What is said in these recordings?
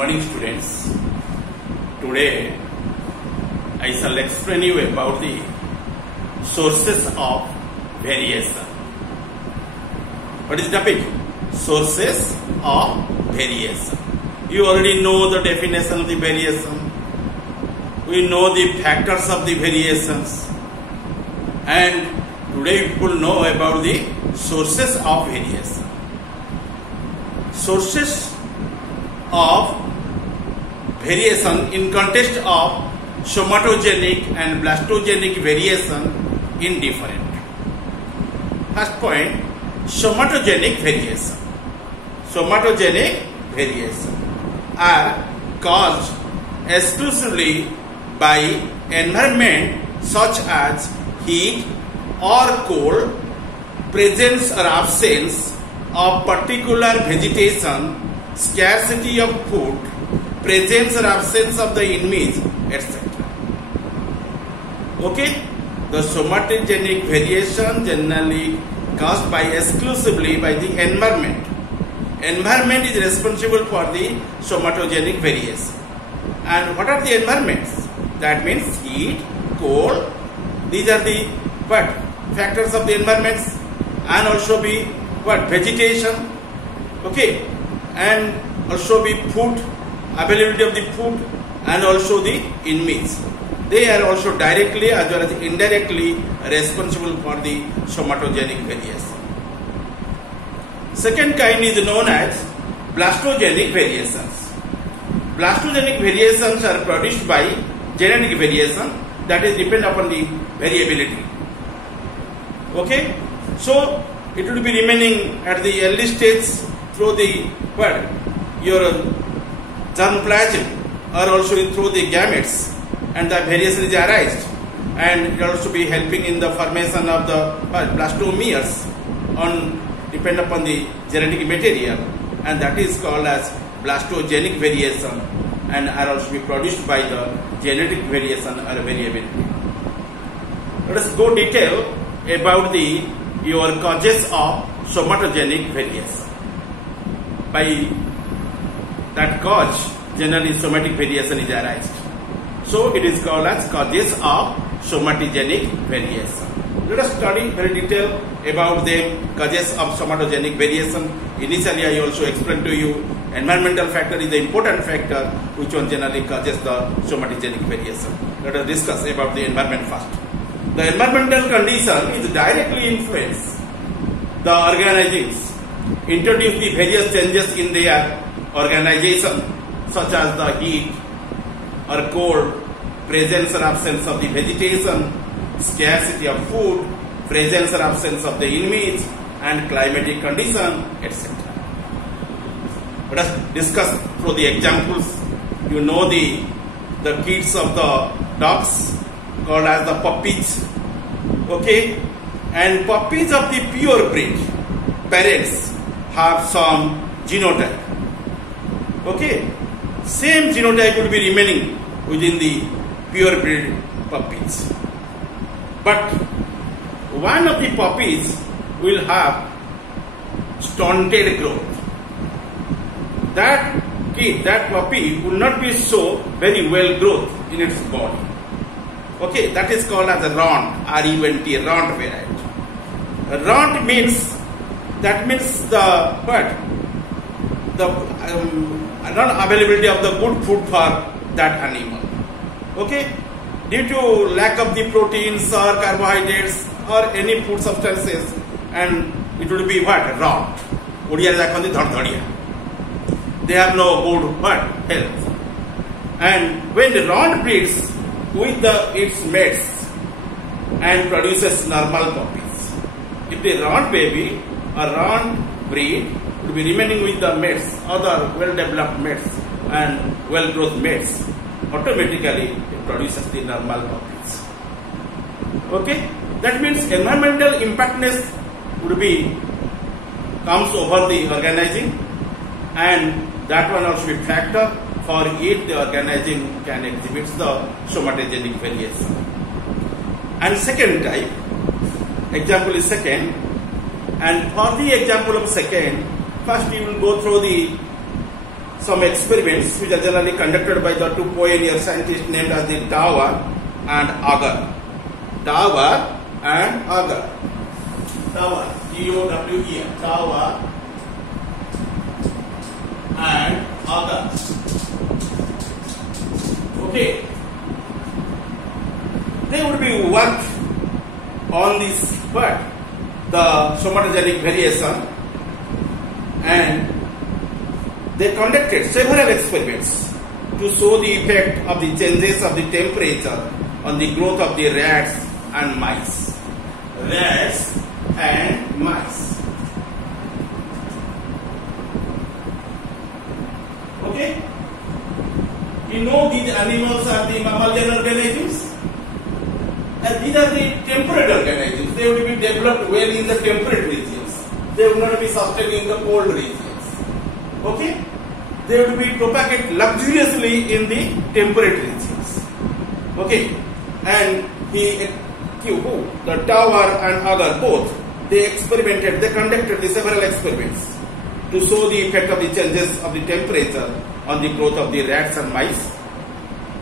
morning, students. Today I shall explain you about the sources of variation. What is the topic? Sources of variation. You already know the definition of the variation. We know the factors of the variations, and today we will know about the sources of variation. Sources of variation in context of somatogenic and blastogenic variation in different. First point, somatogenic variation. Somatogenic variation are caused exclusively by environment such as heat or cold, presence or absence of particular vegetation, scarcity of food, presence or absence of the enemies, etc. Okay? The somatogenic variation generally caused by exclusively by the environment. Environment is responsible for the somatogenic variation. And what are the environments? That means heat, cold. These are the what? Factors of the environments, and also be what? Vegetation. Okay? And also be food, availability of the food, and also the enemies. They are also directly as well as indirectly responsible for the somatogenic variation. Second kind is known as blastogenic variations. Blastogenic variations are produced by genetic variation that is depend upon the variability. Okay? So it will be remaining at the early stage through the what? Your germplasm, or also through the gametes, and the variation is arised, and it will also be helping in the formation of the blastomeres on depend upon the genetic material, and that is called as blastogenic variation, and are also be produced by the genetic variation or variability. Let us go detail about the your causes of somatogenic variation. By that cause, generally somatic variation is arised. So it is called as causes of somatogenic variation. Let us study very detail about the causes of somatogenic variation. Initially, I also explained to you environmental factor is the important factor which one generally causes the somatogenic variation. Let us discuss about the environment first. The environmental condition is directly influence the organisms, introduce the various changes in their organization, such as the heat or cold, presence or absence of the vegetation, scarcity of food, presence or absence of the enemies, and climatic condition, etc. Let us discuss through the examples. You know the kids of the dogs called as the puppies. Okay? And puppies of the pure breed parents have some genotype. Okay? Same genotype will be remaining within the pure breed puppies. But one of the puppies will have stunted growth. That kid, that puppy will not be so very well growth in its body. Okay, that is called as a runt, R-U-N-T, runt variety. Runt means, that means the what? The non-availability of the good food for that animal. Okay? Due to lack of the proteins or carbohydrates or any food substances, and it will be what? Runt. They have no good what? Health. And when the runt breeds with its mates and produces normal puppies, if the runt baby or runt breed will be remaining with the mates, other well-developed mates and well-growth mates, automatically it produces the normal puppies. Okay? That means environmental impactness would be comes over the organizing, and that one also be factor for it the organizing can exhibit the somatogenic variation. And second type, example is second, and for the example of second, first we will go through the some experiments which are generally conducted by the two pioneer scientists named as the Tower and Agar. Tower and Agar. Tower, T-O-W-E-R, Tower and Agar. Okay. They would be worked on this but the somatogenic variation, and they conducted several experiments to show the effect of the changes of the temperature on the growth of the rats and mice. Rats and mice. Okay? You know these animals are the mammalian organisms, and these are the temperate organisms. They will be developed well in the temperate regions. They will not be sustained in the cold regions. Okay? They will be propagated luxuriously in the temperate regions. Okay? And the Tower and Agar both, they conducted the several experiments to show the effect of the changes of the temperature on the growth of the rats and mice.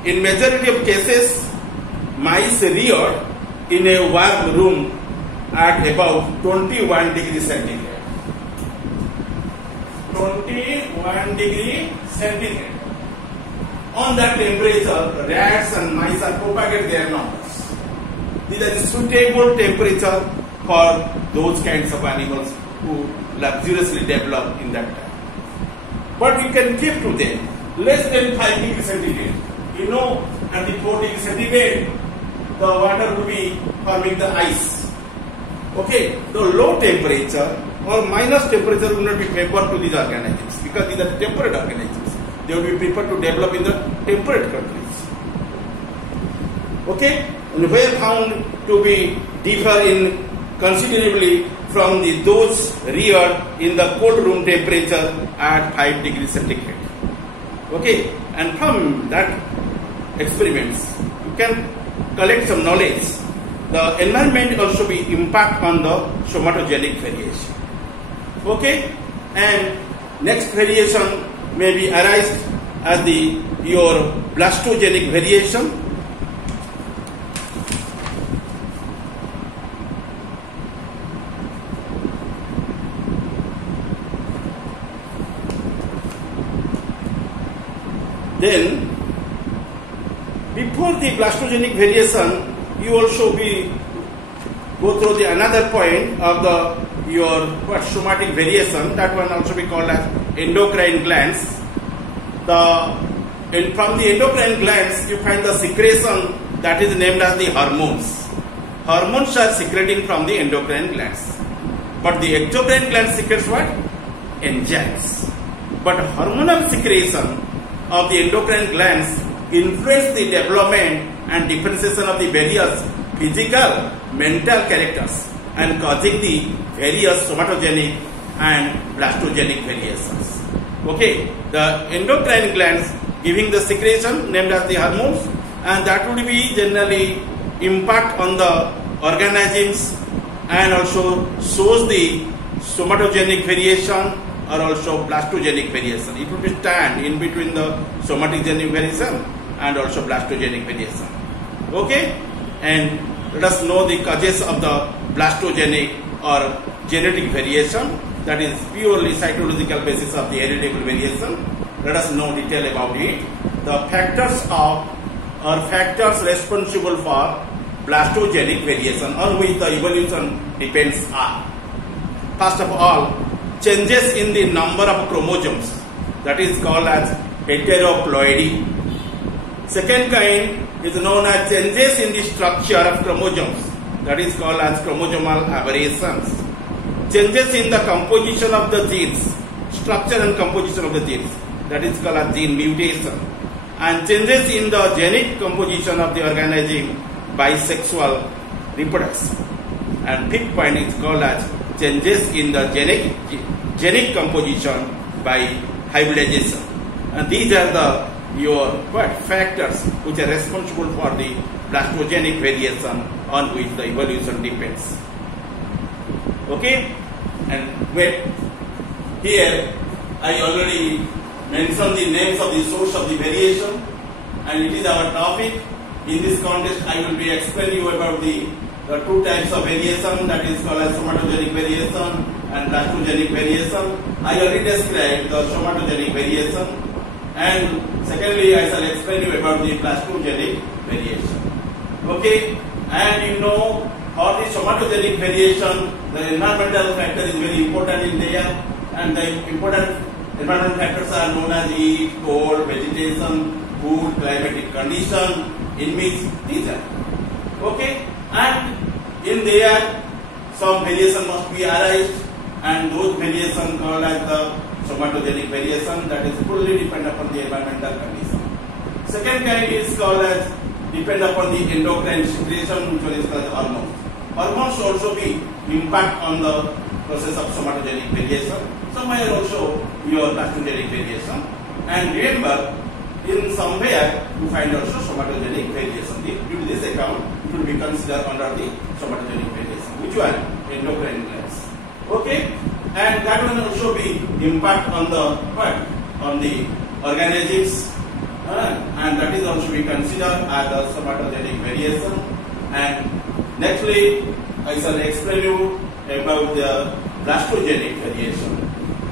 In majority of cases, mice reared in a warm room at about 21 degrees centigrade. 21 degrees centigrade. On that temperature, rats and mice are propagated their numbers. These are the suitable temperature for those kinds of animals who luxuriously develop in that time. But you can keep to them less than 5 degrees centigrade. You know, at the 4 degrees centigrade, the water will be forming the ice. Okay, the low temperature or minus temperature will not be favored to these organisms because these are temperate organisms. They will be preferred to develop in the temperate countries. Okay, and where found to be differ in considerably from those reared in the cold room temperature at 5 degrees centigrade. Okay, and from that experiments, you can collect some knowledge. The environment also be impact on the somatogenic variation. Okay, and next variation may be arise as your blastogenic variation. Then, before the blastogenic variation, you also go through the another point of your somatic variation. That one also be called as endocrine glands. From the endocrine glands, you find the secretion that is named as the hormones. Hormones are secreting from the endocrine glands, but the exocrine glands secretes what? Enzymes. But hormonal secretion of the endocrine glands influence the development and differentiation of the various physical, mental characters and causing the various somatogenic and blastogenic variations. Okay, the endocrine glands giving the secretion named as the hormones, and that would be generally impact on the organisms and also shows the somatogenic variation or also blastogenic variation. It would be stand in between the somatogenic variation and also blastogenic variation. Okay, and let us know the causes of the blastogenic or genetic variation, that is purely cytological basis of the heritable variation. Let us know detail about it. The factors responsible for blastogenic variation on which the evolution depends are: first of all, changes in the number of chromosomes, that is called as heteroploidy. Second kind is known as changes in the structure of chromosomes, that is called as chromosomal aberrations. Changes in the composition of the genes, structure and composition of the genes, that is called as gene mutation. And changes in the genic composition of the organism by sexual reproduction. And fifth point is called as changes in the genic composition by hybridization. And these are your factors which are responsible for the blastogenic variation on which the evolution depends. Okay, and wait, here I already mention the names of the source of the variation, and it is our topic. In this context, I will be explaining you about the two types of variation, that is called as somatogenic variation and blastogenic variation. I already described the somatogenic variation, and secondly, I shall explain you about the blastogenic variation. Okay, and you know, for the somatogenic variation, the environmental factor is very important in there, and the important environmental factors are known as heat, cold, vegetation, food, climatic condition, in which these are. Okay, and in there some variation must be arise, and those variation called as the somatogenic variation, that is fully depend upon the environmental condition. Second kind is called as depend upon the endocrine secretion, which one is called hormones. Hormones also be impact on the process of somatogenic variation. Somewhere also your blastogenic variation, and remember, in somewhere you find also somatogenic variation. Due to this account, it will be considered under the somatogenic variation. Which one? Endocrine glands. Okay, and that will also be impact on the what? On the organisms, and that is also be considered as the somatogenic variation. And nextly, I shall explain you about the blastogenic variation.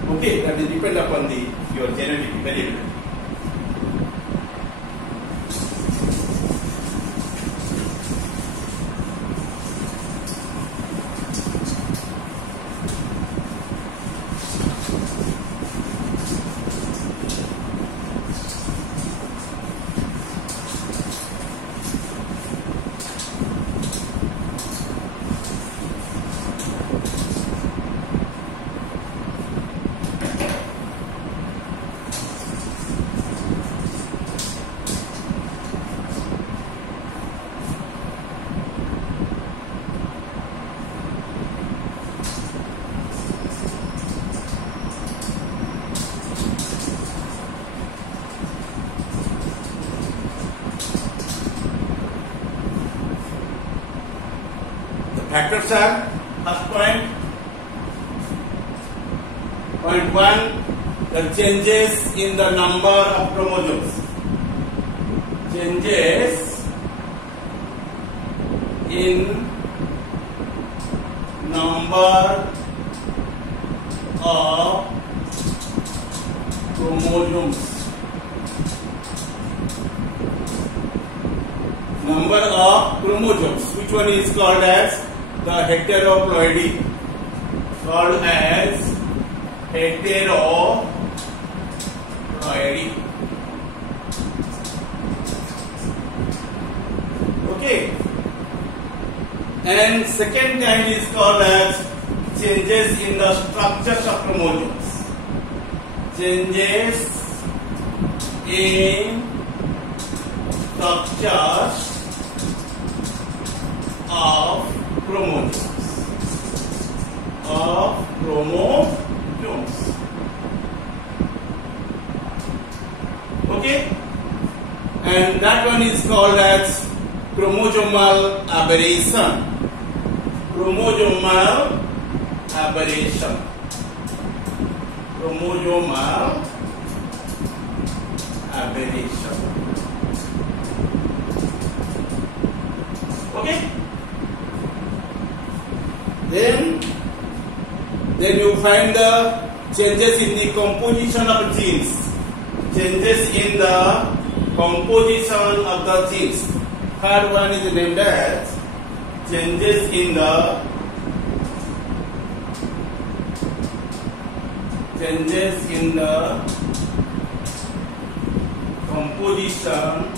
Okay, that is depend upon the your genetic variability. Factors are, first point, point 1, the changes in the number of chromosomes. Changes in number of chromosomes. Number of chromosomes. Which one is called as the heteroploidy, called as heteroploidy. Okay, and second kind is called as changes in the structures of chromosomes. Changes in structures of chromosomes. Okay, and that one is called as chromosomal aberration. Chromosomal aberration. Chromosomal aberration. Okay. Then you find the changes in the composition of genes. Changes in the composition of the genes. Third one is named as changes in the composition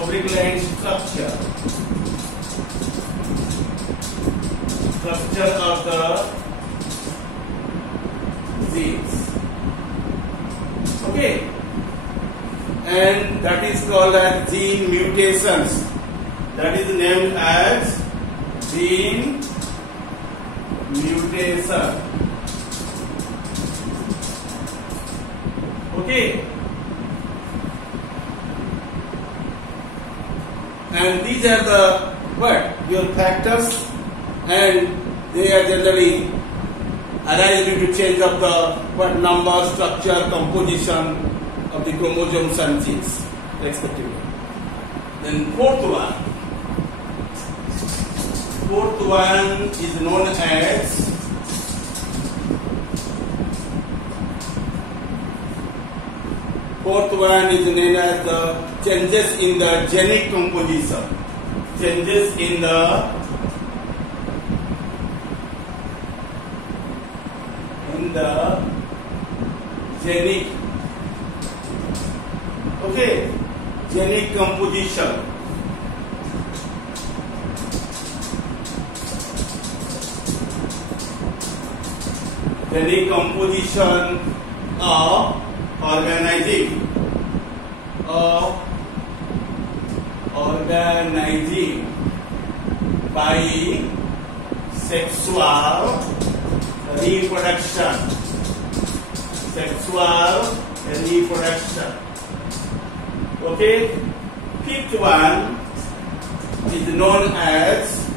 oblique line structure of the genes. Okay, and that is called as gene mutations. That is named as gene mutation. Okay, and these are the what your factors, and They are generally arise due to change of the number, structure, composition of the chromosomes and genes, respectively. Then fourth one is known as the changes in the genic composition. Changes in the genic, genic composition. Genic composition of organism by sexual reproduction. Fifth one is known as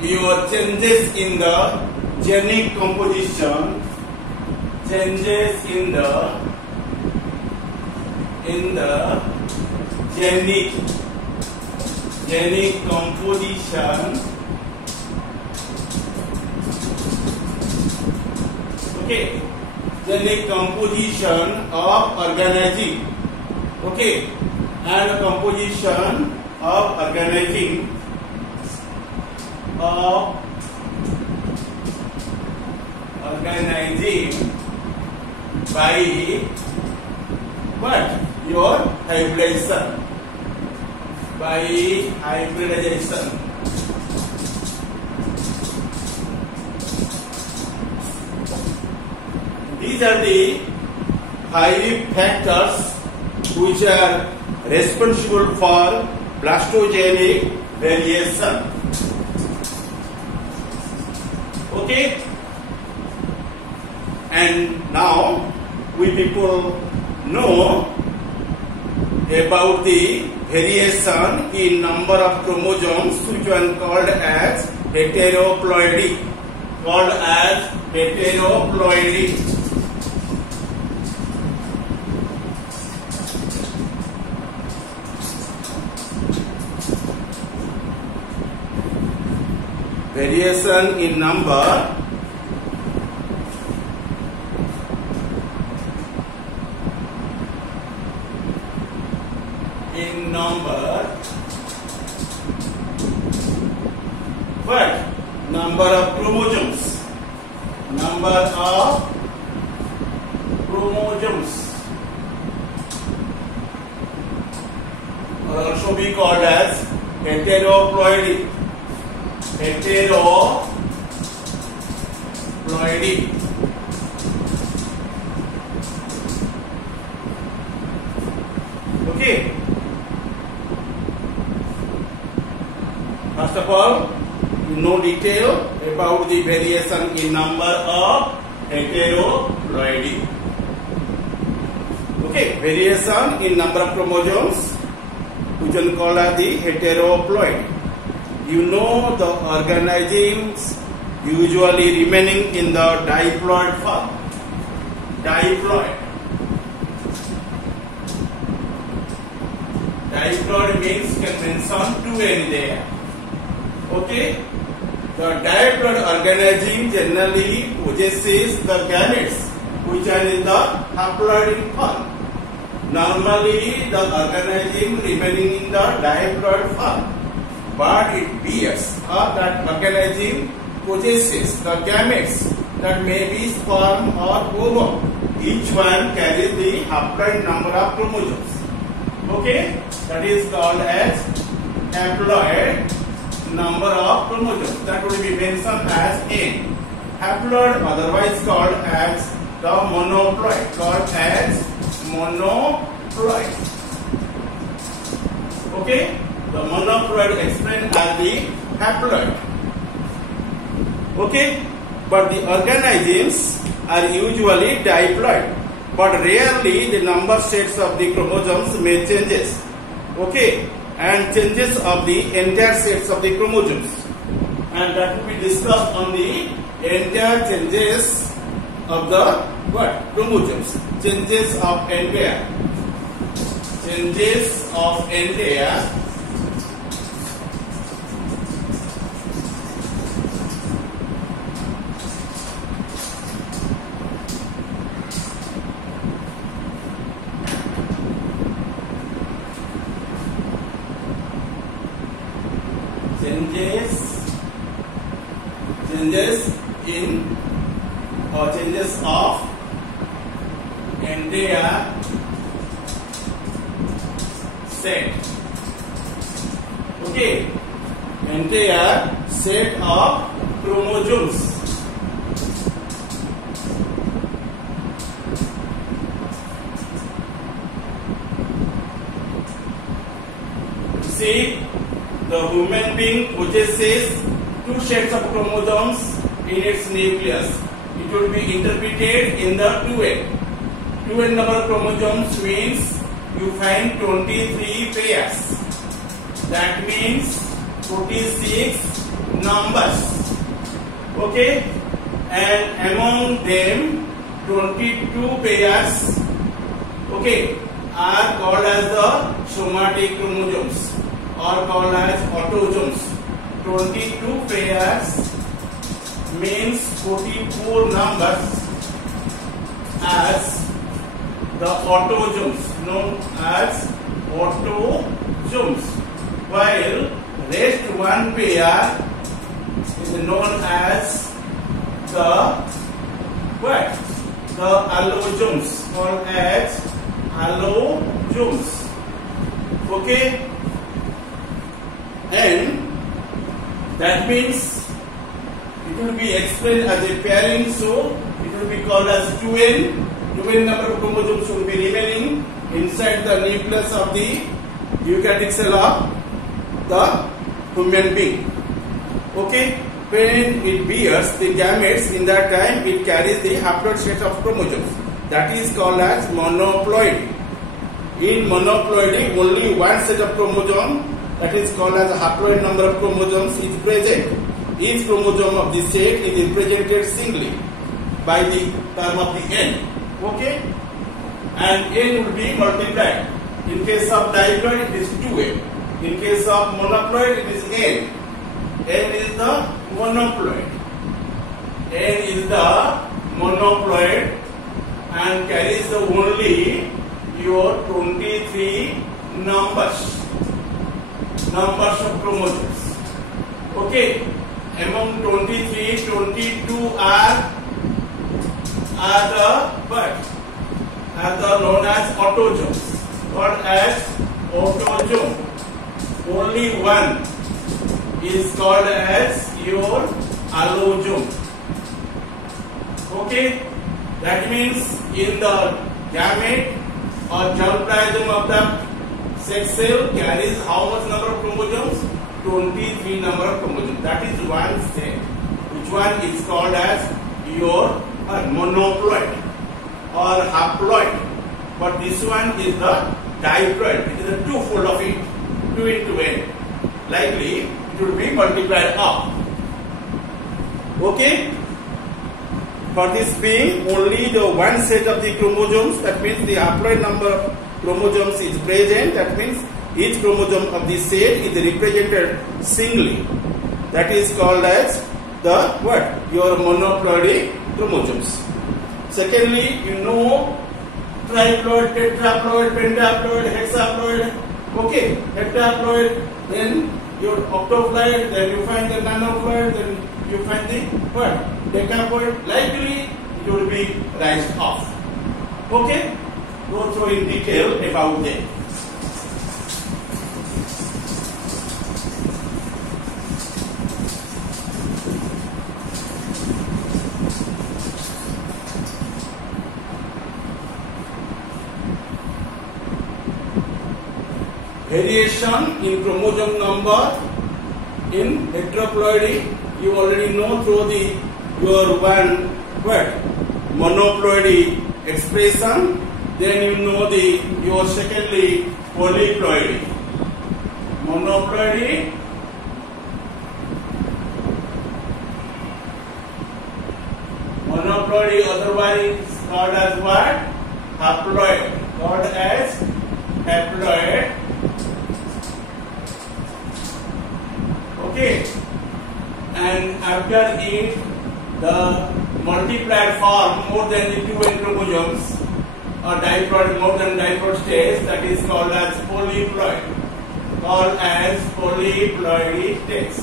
your changes in the genic composition. Changes in the genic composition. Genic composition of organism. And composition of organism by what? Your hybridization. By hybridization. These are the 5 factors which are responsible for blastogenic variation. And now we people know about the variation in number of chromosomes, which one called as heteroploidy. Variation in number number of chromosomes. Or also be called as heteroploidy. First of all, you know detail about the variation in number of heteroploidy. Variation in number of chromosomes, which we call as the heteroploid. You know the organisms usually remaining in the diploid form. Diploid means convention 2n there. The diploid organism generally possesses the gametes which are in the haploid form. Normally the organism remaining in the diploid form, but it bears that organism possesses the gametes that may be sperm or ovum. Each one carries the haploid number of chromosomes. That is called as haploid number of chromosomes. That will be mentioned as N. Haploid, otherwise called as the monoploid. The monoploid explained as the haploid. But the organisms are usually diploid, but rarely the number sets of the chromosomes may changes. And changes of the entire sets of the chromosomes. and that will be discussed on the entire changes of the what? Chromosomes. Changes of entire. Changes of entire. Changes in or changes of entire set. Okay, entire set of chromosomes. See, the human being possesses two sets of chromosomes in its nucleus. It will be interpreted in the 2n. 2n number of chromosomes means you find 23 pairs. That means 46 numbers. Okay, and among them 22 pairs, okay, are called as the somatic chromosomes or called as autosomes. 22 pairs means 44 numbers as the autosomes, known as autosomes, while rest one pair is known as the what? The allosomes, called as allosomes. Okay, and that means it will be explained as a pairing, so it will be called as 2n. 2n number of chromosomes will be remaining inside the nucleus of the eukaryotic cell of the human being. Okay, when it bears the gametes, in that time it carries the haploid set of chromosomes. That is called as monoploid. In monoploidy, only one set of chromosome, that is called as a haploid number of chromosomes, is present. Each chromosome of this set is represented singly by the term of the n. Okay, and n will be multiplied. In case of diploid, it is 2n. In case of monoploid, it is n. N is the monoploid. N is the monoploid and carries the only your 23 numbers of chromosomes. Okay, among 23, 22 are the what? Are the known as autosomes, called as autosome. Only one is called as your allosome. Okay, that means in the gamete or germ plasm of the sex cell carries how much number of chromosomes? 23 number of chromosomes. That is one set. Which one is called as your monoploid or haploid? But this one is the diploid. It is a twofold of it. 2 into n. Likely it will be multiplied up. Okay. For this being only the one set of the chromosomes, that means the haploid number of chromosomes is present. That means each chromosome of this set is represented singly. That is called as the what? Your monoploidy chromosomes. Secondly, you know triploid, tetraploid, pentaploid, hexaploid. Okay, heptaploid, then your octoploid, then you find the nanoploid, then you find the what? Decaploid. Likely it will be raised off. Okay, go through in detail about them. Variation in chromosome number in heteroploidy, you already know through the your one what? Monoploidy expression. Then you know the your secondly polyploidy. Monoploidy monoploidy, otherwise called as what? Haploid. Called as haploid. Okay. And after it, the multiplied form more than the 2 n chromosomes or diploid more than diploid stage, that is called as polyploid. Called as polyploidy stage.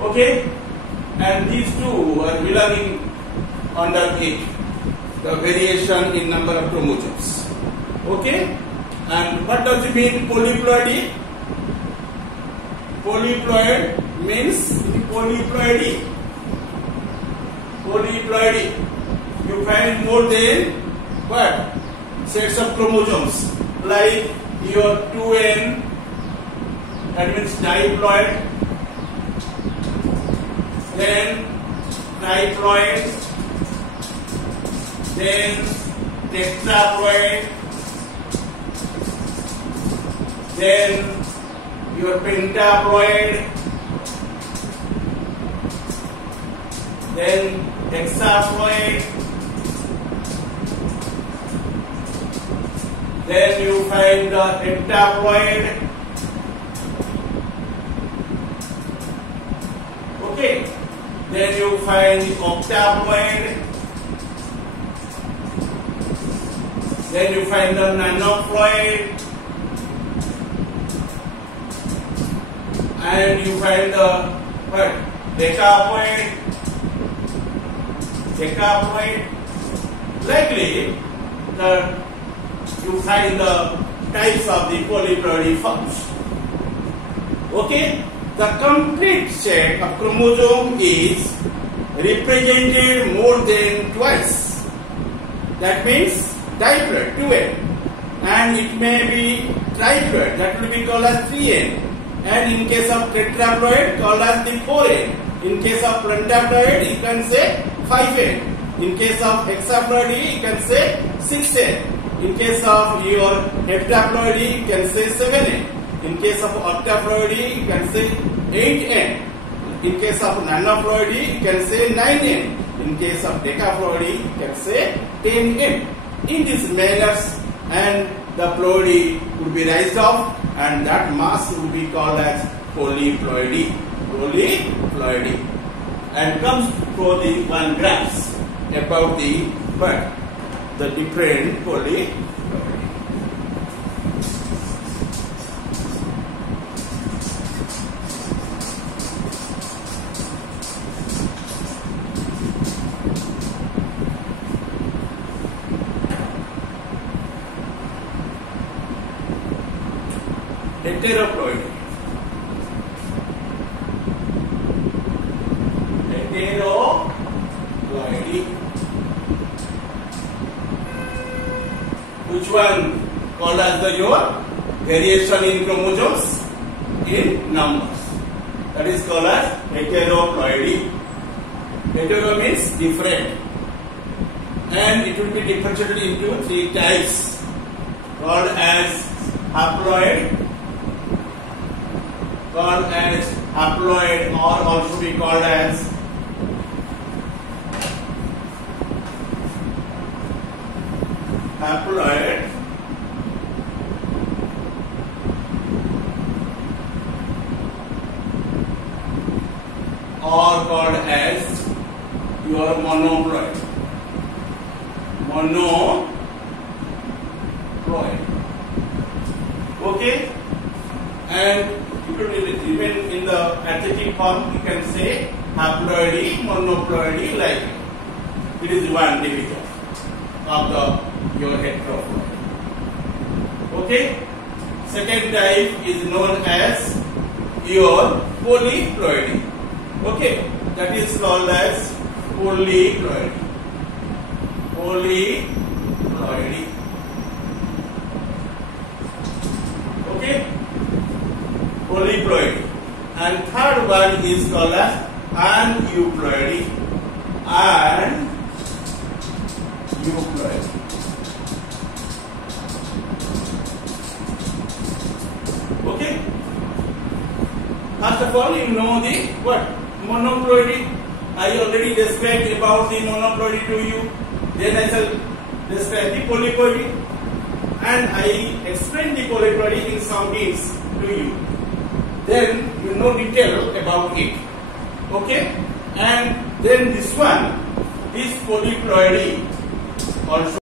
Okay. And these two are belonging under it, the variation in number of chromosomes. Okay? And what does it mean, polyploidy? Polyploid means polyploidy. Polyploidy. You find more than what? Sets of chromosomes. Like your 2n, that means diploid. Then triploid, then tetraploid, then your pentaploid, then hexaploid, then you find the heptaploid. Okay. Then you find the octaploid. Then you find the nanoploid. And you find the what? Decaploid. Decaploid. Likely, you find the types of the polyploidy forms. Okay? The complete set of chromosome is represented more than twice. That means diploid, 2n. And it may be triploid, that will be called as 3n. And in case of tetraploid, called as the 4n. In case of pentaploid, you can say 5n. In case of hexaploidy, you can say 6n. In case of your heptaploidy, you can say 7n. In case of octaploidy, you can say 8n. In case of nanoploidy, you can say 9n. In case of decaploidy, you can say 10n. In these manners, and the ploidy would be raised up, and that mass would be called as polyploidy. Polyploidy. And comes for the 1 grams about the different polyploidy. Heteroploidy. Heteroploidy. Which one called as your variation in chromosomes in numbers? That is called as heteroploidy. Hetero means different, and it will be differentiated into 3 types, called as haploid, or also be called as haploid, or called as your monoploid. Okay, and even in the adjective form, you can say haploidy, monoploidy, like it is one division of your heteroploid. Okay, second type is known as your polyploidy. Okay, that is called as polyploidy. Polyploidy. Okay, polyploidy. And third one is called as aneuploidy. Aneuploidy. Okay. First of all, you know the what? Monoploidy. I already described about the monoploidy to you. Then I shall describe the polyploidy, and I explain the polyploidy in some hints to you. Then you know detail about it. Okay? And then this one is polyploidy also.